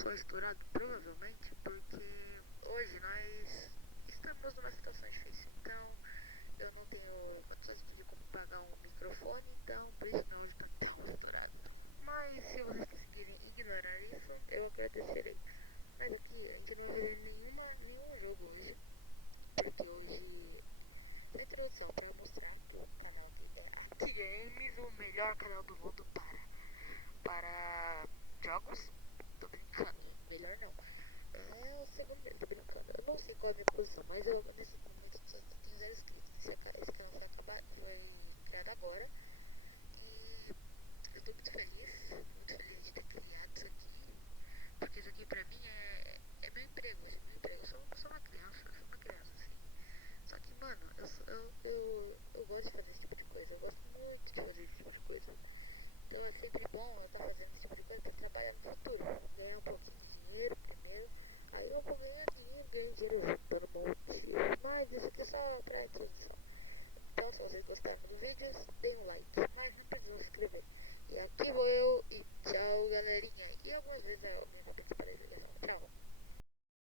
só estourado, provavelmente, porque hoje nós estamos numa situação difícil. Então, eu não tenho condições de como pagar um microfone, então por isso meu áudio tá tão estourado. Mas se vocês conseguirem ignorar isso, eu agradecerei. Mas aqui a gente não vai ver nenhum jogo hoje, porque hoje é introdução para mostrar o canal aqui é Art Games, o melhor canal do mundo para jogos. Tô brincando, melhor não. É o segundo mês, tô brincando. Eu não sei qual é a minha posição, mas eu nesse momento tenho 0 inscritos. Esse canal foi criado agora. E eu tô muito feliz de ter criado isso aqui. Porque isso aqui pra mim é meu emprego, esse é meu emprego. Eu sou uma criança assim. Só que, mano, eu gosto de fazer esse tipo de coisa. Eu gosto muito de fazer esse tipo de coisa. Então é sempre bom eu estar fazendo esse tipo de coisa para trabalhar no futuro. Ganhar um pouquinho de dinheiro primeiro. Aí eu vou ganhar dinheiro juntando um monte. Mas isso aqui é só pra introdução. Então se vocês gostaram do vídeo, deem um like. Mas não precisam se inscrever. E aqui vou eu e tchau, galerinha. E algumas vezes eu me repito para a ligação. Tchau.